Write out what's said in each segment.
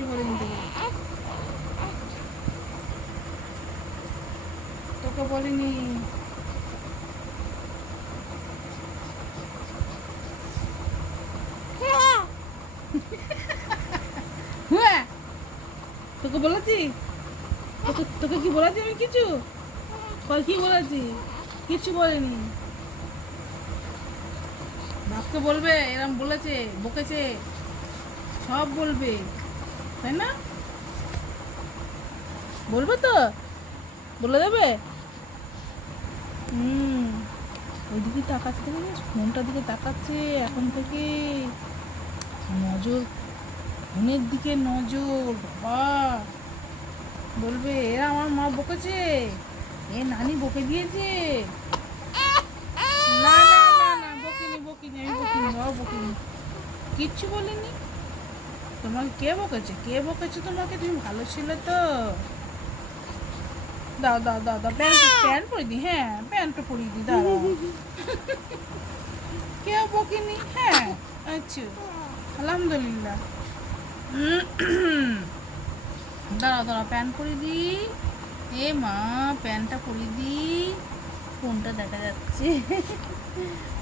কিচ্ছু বলেনি তোকে বলিনি। হ্যাঁ তোকে বলেছি, তোকে কি বলেছি আমি কিছু? কি বলেছি? কিচ্ছু বলিনি। বাপকে বলবে এরম বলেছে, বকেছে, সব বলবে, তাই না? বলবে তো, বলে দেবে। হুম, ওইদিকে তাকাচ্ছে, দেখেছিস ফোনটার দিকে তাকাচ্ছে এখন থেকে। নজর, ফোনের দিকে নজর। বাবা বলবে এরা আমার মা বকেছে, এ নানি বকে দিয়েছে। না না না না, বকিনি বকিনি, আমি বকিনি, বাবা বকিনি, কিচ্ছু বলিনি। তোমাকে কে বকেছে? কে বকেছে তোমাকে? তুমি ভালো ছিল তো। দাও দাও দাও দাও, প্যান্ট পরিয়ে দিই। হ্যাঁ প্যান্টটা পরিয়ে দিই, দাঁড়াও। কেউ বকিনি। হ্যাঁ আচ্ছা, আলহামদুলিল্লাহ। দাঁড়াও দাঁড়াও, প্যান্ট পরিয়ে দিই। এ মা, প্যান্টটা পরিয়ে দিই। কোনটা দেখা যাচ্ছে?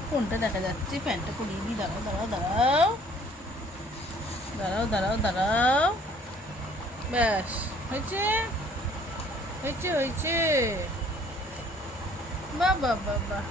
কোনটা দেখা যাচ্ছে? প্যান্টটা পরিয়ে দিই, দাঁড়াও দাঁড়াও দাঁড়াও দাঁড়াও দাঁড়াও দাঁড়াও। ব্যাস, হয়েছে হয়েছে হয়েছে। বাহ বাহ বাহ বাহ।